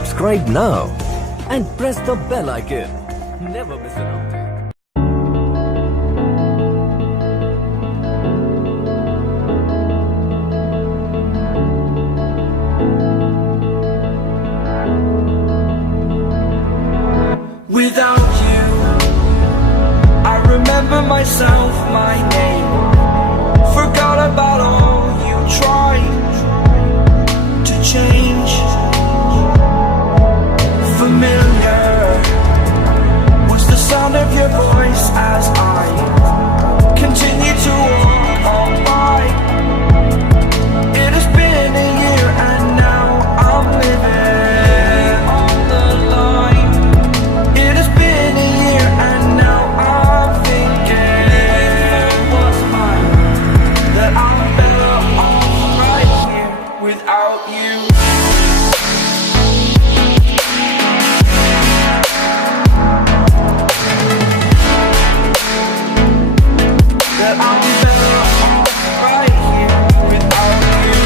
Subscribe now and press the bell icon. Never miss an update. Without you, I remember myself, my name. Forgot about all you tried to change. Familiar was the sound of your voice as I continue to walk on by. It has been a year and now I'm living on the line. It has been a year and now I'm thinking what's mine, that I'm better off right here without you. That I'm better off right here without you.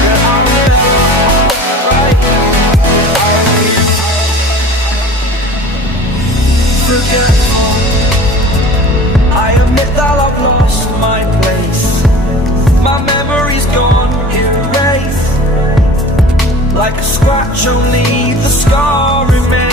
That I'm better off right here without you. Forgetful, I admit that I've lost my place. My memory's gone, erased. Like a scratch, only the scar remains.